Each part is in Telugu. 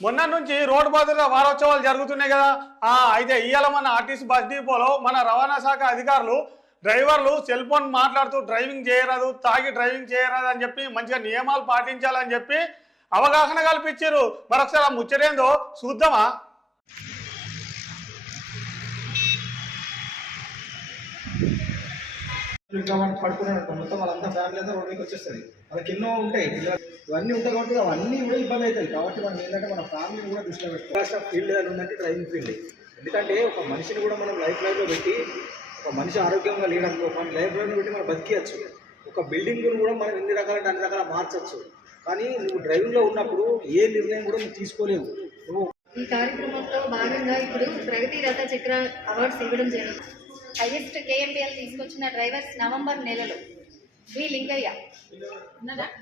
మొన్న నుంచి రోడ్డు భద్రత వారోత్సవాలు జరుగుతున్నాయి కదా. ఆ అయితే ఇవాళ మన ఆర్టీసీ బస్ డిపోలో మన రవాణా శాఖ అధికారులు డ్రైవర్లు సెల్ ఫోన్ మాట్లాడుతూ డ్రైవింగ్ చేయరాదు తాగి డ్రైవింగ్ చేయరాదు అని చెప్పి మంచిగా నియమాలు పాటించాలని చెప్పి అవగాహన కల్పించారు. మరొకసారి ఆ ముచ్చటేందో చూద్దామా? పడుకున్నాడు మొత్తం వాళ్ళంతా ఫ్యామిలీ అంతా రోడ్డుకి వచ్చేస్తుంది. వాళ్ళకి ఎన్నో ఉంటాయి. ఇవన్నీ ఉంటాయి కాబట్టి అవన్నీ కూడా ఇబ్బంది అవుతాయి. కాబట్టి మనం ఏంటంటే మన ఫ్యామిలీని కూడా దృష్టిలో ఆఫ్ ఫీల్డ్ ఏదైనా ఉందంటే డ్రైవింగ్ ఫీల్డ్ ఎందుకంటే ఒక మనిషిని కూడా మనం లైఫ్ లైఫ్లో పెట్టి ఒక మనిషి ఆరోగ్యంగా లేడనుకో మన లైఫ్ లైఫ్లో పెట్టి మనం బతికేయచ్చు. ఒక బిల్డింగ్ను కూడా మనం ఎన్ని రకాలంటే అన్ని రకాల మార్చచ్చు. కానీ నువ్వు డ్రైవింగ్లో ఉన్నప్పుడు ఏ నిర్ణయం కూడా నువ్వు తీసుకోలేవు. నువ్వు ఈ కార్యక్రమంలో భాగంగా ఇప్పుడు ప్రగతి రథ చక్ర అవార్డ్స్ ఇవ్వడం జరిగింది. హైయెస్ట్ కేఎంపీఎల్ తీసుకొచ్చిన డ్రైవర్స్ నవంబర్ నెలలో. V Lingaiah.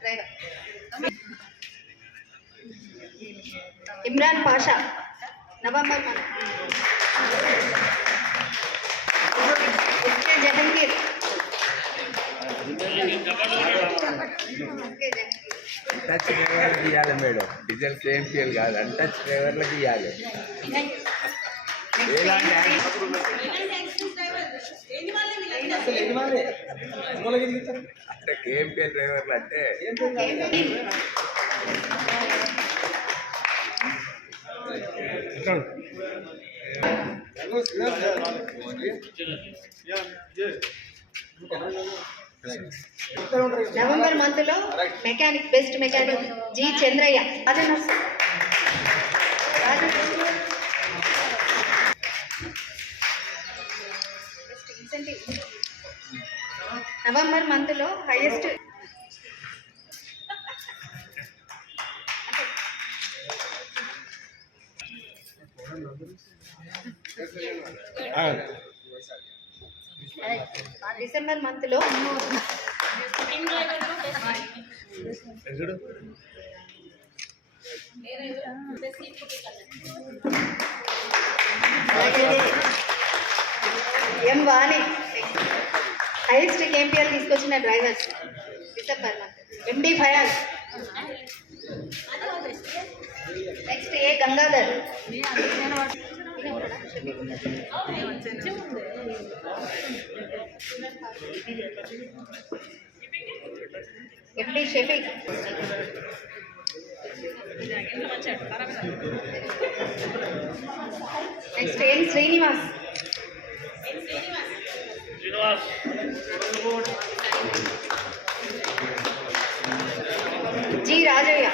Driver. Imran Pasha. November month Jahangir. Touch డ్రైవర్లకు ఇవ్వాలి మేడం. డీజిల్ కేఎంపీఎల్ కాదు. టచ్ డ్రైవర్లకు ఇవ్వాలి ఎలాంటి అంటే కేఎంపీఎల్ డ్రైవర్లు అంటే నవంబర్ మంత్లో mechanic best mechanic G Chandraiah. రాజనర్స్ November మంత్లో హైయెస్ట్ డిసెంబర్ మంత్లో ఎం వాణి హైయెస్ట్ కేంపిఎల్ తీసుకొచ్చిన drivers December month MD Fayaz. Next A Gangadhar. MD Shafeeq. Next N Srinivas. G Rajaiah.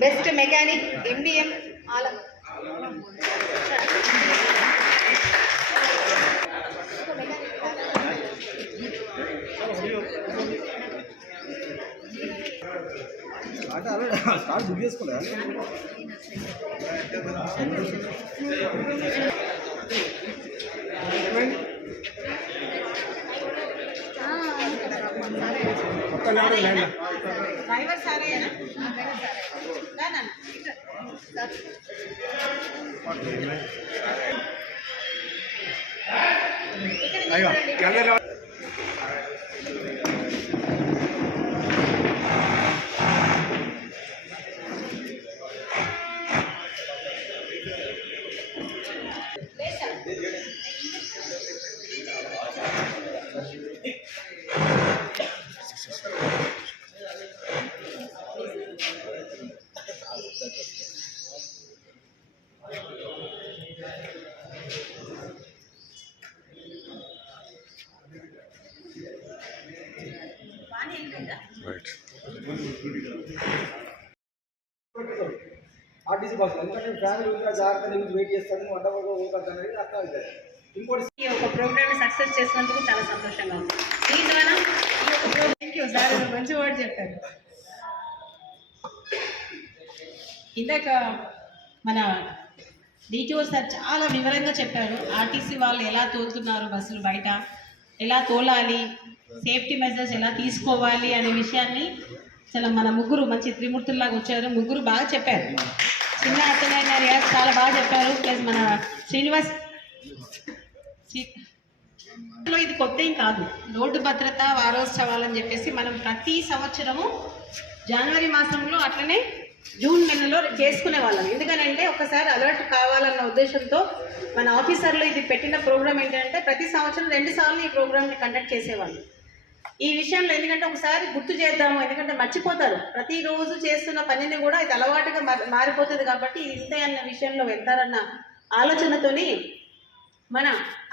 Best mechanic MBM Alam start already start book చేసుకోలేదు మొత్తం ఎవరు లైన్ డ్రైవర్ సారేనా అయ్యో ఆర్టీసీ బస్సు ఎందుకంటే ఫ్యామిలీ ఉంటే జాగ్రత్త న్యూస్ వెయిట్ చేస్తాను వంట పోతాను అనేది అర్థం అవుతుంది. ఇంకోటి ఈ యొక్క ప్రోగ్రామ్ సక్సెస్ చేసినందుకు చాలా సంతోషంగా ఉంది. ఈ ద్వారా ఈ యొక్క ప్రోగ్రామ్ థ్యాంక్ యూ సార్ మంచి వర్డ్ చెప్పారు. ఇందాక మన డిటిఓ సార్ చాలా వివరంగా చెప్పారు. ఆర్టీసీ వాళ్ళు ఎలా తోలుతున్నారు బస్సులు బయట? ఎలా తోలాలి? సేఫ్టీ మెజర్స్ ఎలా తీసుకోవాలి అనే విషయాన్ని చాలా మన ముగ్గురు మంచి త్రిమూర్తుల్లాగా వచ్చారు. ముగ్గురు బాగా చెప్పారు. చిన్న అతనైన రియాజ్ చాలా బాగా చెప్పారు. ప్లస్ మన శ్రీనివాస్ ఇది కొత్త ఏం కాదు. రోడ్డు భద్రత వారోత్సవాలని చెప్పేసి మనం ప్రతి సంవత్సరము జనవరి మాసంలో అట్లనే జూన్ నెలలో చేసుకునే వాళ్ళం. ఎందుకనంటే ఒకసారి అలర్ట్ కావాలన్న ఉద్దేశంతో మన ఆఫీసర్లు ఇది పెట్టిన ప్రోగ్రామ్ ఏంటంటే ప్రతి సంవత్సరం రెండు సార్లు ఈ ప్రోగ్రామ్ని కండక్ట్ చేసేవాళ్ళు. ఈ విషయంలో ఎందుకంటే ఒకసారి గుర్తు చేద్దాము ఎందుకంటే మర్చిపోతారు. ప్రతిరోజు చేస్తున్న పనిని కూడా ఇది అలవాటుగా మారి- మారిపోతుంది కాబట్టి ఇంతే అన్న విషయంలో వెళ్తారన్న ఆలోచనతోని మన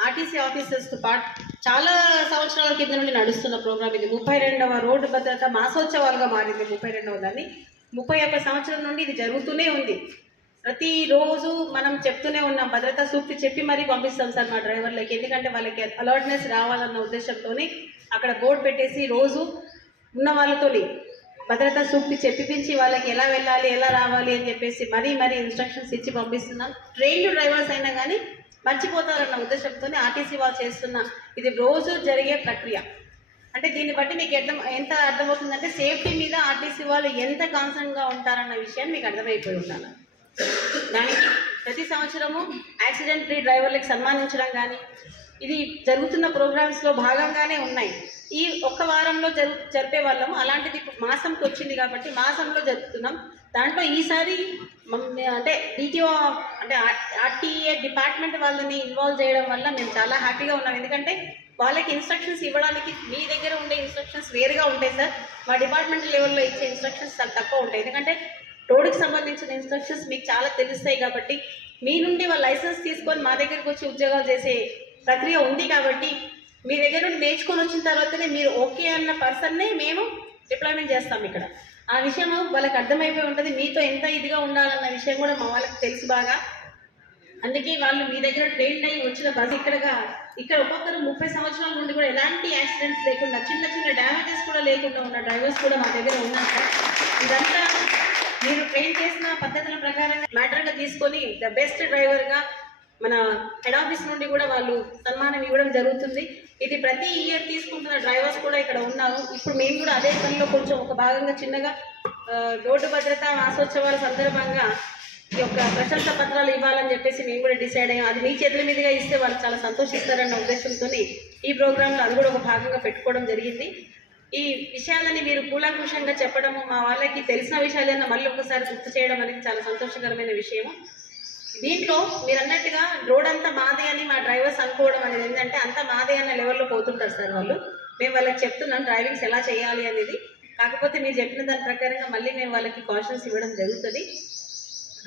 ఆర్టీసీ ఆఫీసర్స్తో పాటు చాలా సంవత్సరాల కింద నుండి నడుస్తున్న ప్రోగ్రామ్ ఇది. ముప్పై రెండవ రోడ్డు భద్రత మాసోత్సవాలుగా మారింది ముప్పై రెండవ దాన్ని. ముప్పై ఒక్క సంవత్సరం నుండి ఇది జరుగుతూనే ఉంది. ప్రతిరోజు మనం చెప్తూనే ఉన్నాం భద్రతా సూక్తి చెప్పి మరీ పంపిస్తాం సార్ మా డ్రైవర్లకి. ఎందుకంటే వాళ్ళకి అలర్ట్నెస్ రావాలన్న ఉద్దేశంతోనే అక్కడ బోర్డు పెట్టేసి రోజు ఉన్న వాళ్ళతోని భద్రతా సూక్తి చెప్పిపించి వాళ్ళకి ఎలా వెళ్ళాలి ఎలా రావాలి అని చెప్పేసి మరీ మరీ ఇన్స్ట్రక్షన్స్ ఇచ్చి పంపిస్తున్నాం. ట్రైన్డ్ డ్రైవర్స్ అయినా కానీ మర్చిపోతారన్న ఉద్దేశంతో ఆర్టీసీ వాళ్ళు చేస్తున్న ఇది రోజు జరిగే ప్రక్రియ. అంటే దీన్ని బట్టి మీకు అర్థం ఎంత అర్థమవుతుందంటే సేఫ్టీ మీద ఆర్టీసీ వాళ్ళు ఎంత కాన్సర్న్గా ఉంటారన్న విషయాన్ని మీకు అర్థమైపోయి ఉండాలి. దానికి ప్రతి సంవత్సరము యాక్సిడెంట్ ఫ్రీ డ్రైవర్లకు సన్మానించడం కానీ ఇది జరుగుతున్న ప్రోగ్రామ్స్లో భాగంగానే ఉన్నాయి. ఈ ఒక్క వారంలో జరు జరిపే వాళ్ళము అలాంటిది మాసంకి వచ్చింది కాబట్టి మాసంలో జరుపుతున్నాం. దాంట్లో ఈసారి అంటే డిటిఓ అంటే ఆర్టీఏ డిపార్ట్మెంట్ వాళ్ళని ఇన్వాల్వ్ చేయడం వల్ల మేము చాలా హ్యాపీగా ఉన్నాం. ఎందుకంటే వాళ్ళకి ఇన్స్ట్రక్షన్స్ ఇవ్వడానికి మీ దగ్గర ఉండే ఇన్స్ట్రక్షన్స్ వేరుగా ఉంటాయి సార్. మా డిపార్ట్మెంట్ లెవెల్లో ఇచ్చే ఇన్స్ట్రక్షన్స్ చాలా తక్కువ ఉంటాయి. ఎందుకంటే రోడ్డుకి సంబంధించిన ఇన్స్ట్రక్షన్స్ మీకు చాలా తెలుస్తాయి కాబట్టి మీ నుండి వాళ్ళ లైసెన్స్ తీసుకొని మా దగ్గరకు వచ్చి ఉద్యోగాలు చేసే ప్రక్రియ ఉంది కాబట్టి మీ దగ్గర నుండి నేర్చుకొని వచ్చిన తర్వాతనే మీరు ఓకే అన్న పర్సన్నే మేము డిప్లాయ్మెంట్ చేస్తాం ఇక్కడ. ఆ విషయం వాళ్ళకి అర్థమైపోయి ఉంటుంది. మీతో ఎంత ఇదిగా ఉండాలన్న విషయం కూడా మా వాళ్ళకి తెలుసు బాగా. అందుకే వాళ్ళు మీ దగ్గర ట్రైన్ అయ్యి వచ్చిన బస్ ఇక్కడగా ఇక్కడ ఒక్కొక్కరు ముప్పై సంవత్సరాల నుండి కూడా ఎలాంటి యాక్సిడెంట్స్ లేకుండా చిన్న చిన్న డ్యామేజెస్ కూడా లేకుండా ఉన్న డ్రైవర్స్ కూడా మా దగ్గర ఉన్నారు సార్. ఇదంతా మీరు ట్రైన్ చేసిన పద్ధతుల ప్రకారం మ్యాటర్గా తీసుకొని ద బెస్ట్ డ్రైవర్గా మన హెడ్ ఆఫీస్ నుండి కూడా వాళ్ళు సన్మానం ఇవ్వడం జరుగుతుంది. ఇది ప్రతి ఇయర్ తీసుకుంటున్న డ్రైవర్స్ కూడా ఇక్కడ ఉన్నారు. ఇప్పుడు మేము కూడా అదే పనిలో కొంచెం ఒక భాగంగా చిన్నగా రోడ్డు భద్రత మాసోత్సవాల సందర్భంగా ఈ యొక్క ప్రశంస పత్రాలు ఇవ్వాలని చెప్పేసి మేము కూడా డిసైడ్ అయ్యాం. అది మీ చేతుల మీదుగా ఇస్తే వాళ్ళు చాలా సంతోషిస్తారన్న ఉద్దేశంతో ఈ ప్రోగ్రాంలో అది కూడా ఒక భాగంగా పెట్టుకోవడం జరిగింది. ఈ విషయాలని మీరు కూలంకుషంగా చెప్పడము మా వాళ్ళకి తెలిసిన విషయాలైనా మళ్ళీ ఒకసారి గుర్తు చేయడం అనేది చాలా సంతోషకరమైన విషయము. దీంట్లో మీరు అన్నట్టుగా రోడ్ అంతా మాదే అని మా డ్రైవర్స్ అనుకోవడం అనేది ఏంటంటే అంతా మాదే అన్న లెవెల్లో పోతుంటారు సార్ వాళ్ళు. మేము వాళ్ళకి చెప్తున్నాం డ్రైవింగ్స్ ఎలా చేయాలి అనేది. కాకపోతే మీరు చెప్పిన దాని ప్రకారంగా మళ్ళీ మేము వాళ్ళకి కాషన్స్ ఇవ్వడం జరుగుతుంది.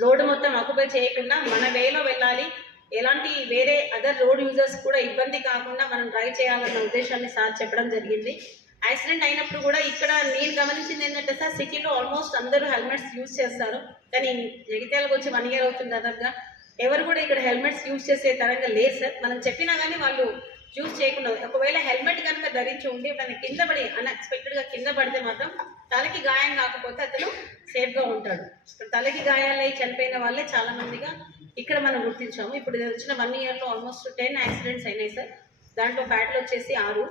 రోడ్డు మొత్తం ఆక్యుపై చేయకుండా మన వేలో వెళ్ళాలి. ఎలాంటి వేరే అదర్ రోడ్ యూజర్స్ కూడా ఇబ్బంది కాకుండా మనం డ్రైవ్ చేయాలన్న ఉద్దేశాన్ని సార్ చెప్పడం జరిగింది. యాక్సిడెంట్ అయినప్పుడు కూడా ఇక్కడ నేను గమనించింది ఏంటంటే సార్ సిటీలో ఆల్మోస్ట్ అందరూ హెల్మెట్స్ యూజ్ చేస్తారు. కానీ జగిత్యాలకు వచ్చి వన్ ఇయర్ అవుతుంది దాదాపుగా. ఎవరు కూడా ఇక్కడ హెల్మెట్స్ యూజ్ చేసే తరంగా లేదు సార్. మనం చెప్పినా కానీ వాళ్ళు యూజ్ చేయకుండా ఒకవేళ హెల్మెట్ కనుక ధరించి ఉండి తన కింద పడి అన్ఎక్స్పెక్టెడ్గా కింద పడితే మాత్రం తలకి గాయం కాకపోతే అతను సేఫ్గా ఉంటాడు. ఇప్పుడు తలకి గాయాలై చనిపోయిన వాళ్ళే చాలా మందిగా ఇక్కడ మనం గుర్తించాము. ఇప్పుడు వచ్చిన వన్ ఇయర్లో ఆల్మోస్ట్ టెన్ యాక్సిడెంట్స్ అయినాయి సార్. దాంట్లో ఫ్యాటల్ వచ్చేసి ఆరు.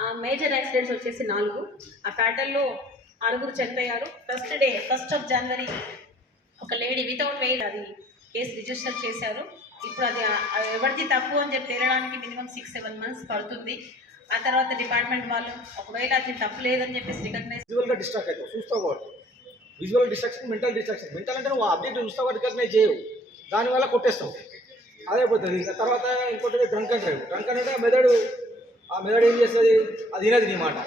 ఆ మేజర్ యాక్సిడెంట్స్ వచ్చేసి నాలుగు. ఆ ఫ్యాటల్లో ఆరుగురు చనిపోయారు. First day first of January ఒక లేడీ వితౌట్ వెయిట్ అది కేసు రిజిస్టర్ చేశారు. ఇప్పుడు అది ఎవరికి ఎవరిది తప్పు అని చెప్పి తేలడానికి మినిమం సిక్స్ సెవెన్ మంత్స్ పడుతుంది. ఆ తర్వాత డిపార్ట్మెంట్ వాళ్ళు ఒకవేళ అది తప్పు లేదని చెప్పేసి రికగ్నైజ్ విజువల్గా డిస్ట్రాక్ట్ అవుతావు చూస్తావు కాబట్టి. Visual distraction mental distraction mental అంటే నువ్వు ఆబ్జెక్ట్ చూస్తావు రికగ్నైజ్ చేయవు. దానివల్ల కొట్టేస్తావు. అదే పోతుంది. ఇంకా తర్వాత ఇంకోటి డ్రంక్ అండ్ డ్రైవ్ డ్రంక్ అంటే మెదడు ఆ మెదడు ఏం చేస్తుంది? అది వినది నీ మాట.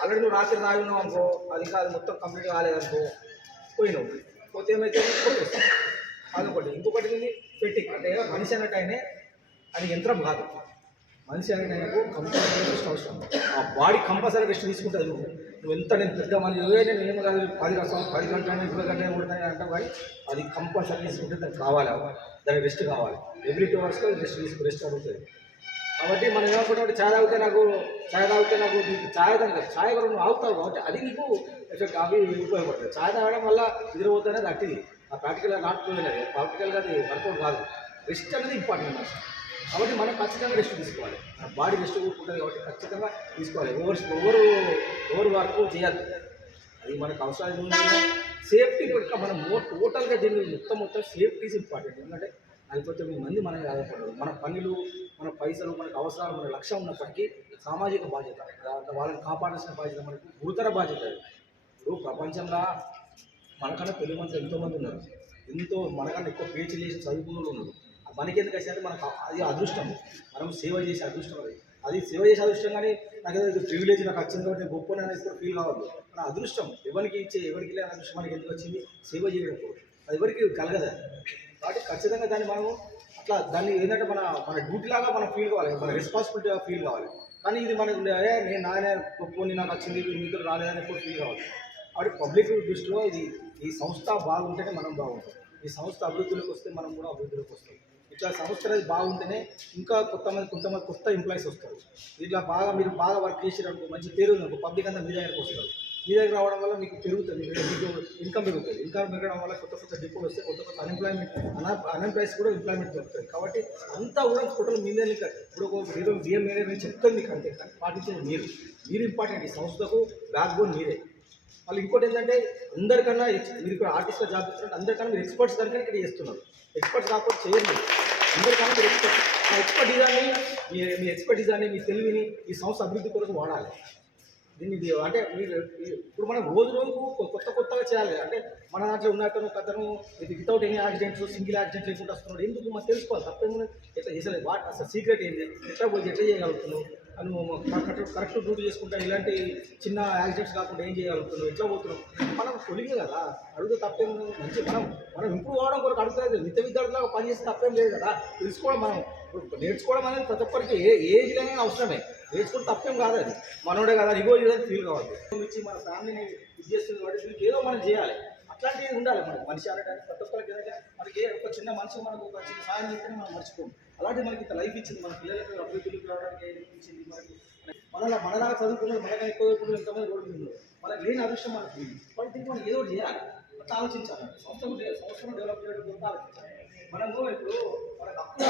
ఆల్రెడీ నువ్వు రాత్రి తాగి ఉన్నావు అనుకో అది ఇంకా అది మొత్తం కంప్లీట్ కాలేదనుకో పోయినావు. పోతే ఏమైతే కొట్టేస్తావు. అదొకటి. ఇంకొకటి ఏంది పెట్టిక్ అంటే మనిషి అన్నట్టు అది యంత్రం కాదు. మనిషి అనేది కంపల్సరీ రెస్ట్ అవసరం. ఆ బాడీ కంపల్సరీ రెస్ట్ తీసుకుంటుంది నువ్వు నువ్వు ఎంత నేను పెద్ద మళ్ళీ నేను ఏం కాదు పది గంటలు పది గంటలు ఇరవై గంటలు కొడతాయి అంటావు కానీ అది కంపల్సరీ తీసుకుంటే దానికి కావాలి. దానికి రెస్ట్ కావాలి. ఎవ్రీ టూ అవర్స్లో రెస్ట్ తీసుకు రెస్ట్ అడుగుతుంది కాబట్టి మనం ఏమనుకుంటాం ఛాయ్ తాగితే నాకు ఛాయ్ తాగితే నాకు ఛాయ్ తాగి ఛాయ్ కూడా నువ్వు ఆగుతావు కాబట్టి అది నీకు ఎఫెక్ట్ అవి ఉపయోగపడుతుంది ఛాయ్ తాగడం వల్ల నిద్రపోతేనే దట్టిది ఆ ప్రాక్టికల్గా నాటుకునే పోయినది ప్రాక్టికల్గా అది వర్కౌట్ కాదు. రెస్ట్ అనేది ఇంపార్టెంట్ మనకి కాబట్టి మనం ఖచ్చితంగా రెస్ట్ తీసుకోవాలి. మన బాడీ రెస్ట్ ఉంటుంది కాబట్టి ఖచ్చితంగా తీసుకోవాలి. ఓవర్ ఓవర్ ఓవర్ వర్క్ చేయాలి. అది మనకు అవసరం సేఫ్టీ పట్ల మనం మో టోటల్గా దీన్ని మొత్తం మొత్తం సేఫ్టీ ఇంపార్టెంట్ ఎందుకంటే నలభై తొమ్మిది మంది మనకి ఆధారపడరు మన పనులు మన పైసలు మనకు అవసరాలు మన లక్ష్యం ఉన్నప్పటికీ సామాజిక బాధ్యత. వాళ్ళని కాపాడాల్సిన బాధ్యత మనకు గురుతర బాధ్యత ఇప్పుడు ప్రపంచంలో మనకన్నా పెళ్ళి మనుషులు ఎంతోమంది ఉన్నారు. ఎంతో మనకన్నా ఎక్కువ పేచీలు చేసి చదువుకున్న ఉన్నారు. మనకి ఎందుకు వచ్చినట్టు మనకు అది అదృష్టం. మనం సేవ చేసే అదృష్టం అది. అది సేవ చేసే అదృష్టం కానీ నాకు ఏదో ప్రివిలేజ్ నాకు వచ్చింది కాబట్టి గొప్ప అనేది కూడా ఫీల్ కావద్దు. మన అదృష్టం ఎవరికి ఇచ్చే ఎవరికి లేని అదృష్టం మనకి ఎందుకు వచ్చింది? సేవ చేయడం అది ఎవరికి కలగదు. కాబట్టి ఖచ్చితంగా దాన్ని మనము అట్లా దాన్ని ఏంటంటే మన మన డ్యూటీ లాగా మనం ఫీల్ కావాలి. మన రెస్పాన్సిబిలిటీగా ఫీల్ కావాలి. కానీ ఇది మనకు ఏ నేను నాయన గొప్ప నాకు వచ్చింది మీతో రాలేదని ఎప్పుడు ఫీల్ కావాలి వాటి పబ్లిక్ దృష్టిలో ఇది ఈ సంస్థ బాగుంటేనే మనం బాగుంటాం. ఈ సంస్థ అభివృద్ధిలోకి వస్తే మనం కూడా అభివృద్ధిలోకి వస్తాం. ఇట్లా సంస్థ అనేది బాగుంటేనే ఇంకా కొంతమంది కొంతమంది కొత్త ఎంప్లాయీస్ వస్తారు. ఇట్లా బాగా మీరు బాగా వర్క్ చేసేటప్పుడు మంచి పేరు ఉంది పబ్లిక్ అంతా మీ దగ్గరకు వస్తారు. మీ దగ్గర రావడం వల్ల మీకు పెరుగుతుంది మీకు ఇన్కమ్ పెరుగుతుంది. ఇన్కమ్ పెరగడం వల్ల కొత్త కొత్త డిపోలు వస్తే కొత్త కొత్త అన్ఎంప్లాయ్మెంట్ అన్ అన్ఎంప్లాయ్స్ కూడా ఎంప్లాయ్మెంట్ దొరుకుతుంది. కాబట్టి అంతా కూడా టోటల్ మీ మీద ఇప్పుడు ఒక ఏదో డిఎం మేనేజర్ చెప్తుంది చెప్తాను మీకు అంతే కానీ పాటించేది మీరు. మీరు ఇంపార్టెంట్ ఈ సంస్థకు బ్యాక్ బోన్ మీరే వాళ్ళు ఇంకోటి ఏంటంటే అందరికన్నా మీరు ఇక్కడ ఆర్టిస్ట్లో జాబ్ చేస్తున్నారు అందరికన్నా మీరు ఎక్స్పర్ట్స్ కనుక ఇక్కడ చేస్తున్నారు. ఎక్స్పర్ట్స్ కాకపోతే చేయండి అందరికన్నా మీరు ఎక్స్పర్ట్ ఆ ఎక్స్పర్టిజాన్ని మీ మీ ఎక్స్పర్టిజాన్ని మీ తెలివిని ఈ సంస్థ అభివృద్ధి కొరకు వాడాలి. దీన్ని అంటే మీరు ఇప్పుడు మనం రోజు రోజుకు కొత్త కొత్తగా చేయాలి అంటే మన దాంట్లో ఉన్న అతను ఇది without any accidents single accident లేకుండా వస్తున్నాడు. ఎందుకు? మనం తెలుసుకోవాలి. తప్పేమో ఎట్లా చేసలేదు వాట్ అసలు సీక్రెట్ ఏంది? ఎట్లా పోయి ఎట్లా చేయగలుగుతున్నాం? కరెక్ట్ డ్యూటీ చేసుకుంటా ఇలాంటి చిన్న యాక్సిడెంట్స్ కాకుండా ఏం చేయగలుగుతున్నావు ఎట్లా పోతున్నాం మనం కొలిగే కదా అడిగితే తప్పేం మంచి మనం మనం ఇంప్రూవ్ అవడం కొరకు అడుగుతుంది నిత్య విద్యార్థులాగా పనిచేస్తే తప్పేం లేదు కదా. తెలుసుకోవడం మనం నేర్చుకోవడం అనేది ప్రతి ఒక్కరికి ఏ ఏజ్ లేని అవసరమే. నేర్చుకుంటే తప్పేం కాదు అది. మనోడే కదా ఇగో ఇదని ఫీల్ కావాలి. ఇచ్చి మన ఫ్యామిలీని ఇది చేస్తుంది కాబట్టి దీనికి ఏదో మనం చేయాలి. అట్లాంటివి ఉండాలి మనకు. మనిషి అనడానికి ప్రతి ఒక్కరికి మనకి ఒక చిన్న మనిషి మనకు ఒక చిన్న సాయం చేస్తే మనం మర్చిపోం అలాంటి మనకి ఇంత లైఫ్ ఇచ్చింది. మన పిల్లలకు అభివృద్ధికి రావడానికి ఇచ్చింది? మనకి మనలా మనలాగా చదువుకున్నారు మనగా ఎక్కువ చదువుకున్నారు ఎంతమంది రోడ్డు మీద మనకి లేని అదృష్టం మనకి ఉంది. దీనికి మనం ఏదో చేయాలి. అట్లా ఆలోచించాలి. సంవత్సరం సంవత్సరం సంస్థను డెవలప్ చేయడం కొంత ఆలోచించాలి. మనము ఇప్పుడు మనకు హక్కు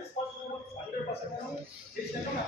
రెస్పాన్సిబుల్ హండ్రెడ్ పర్సెంట్ చేసినాక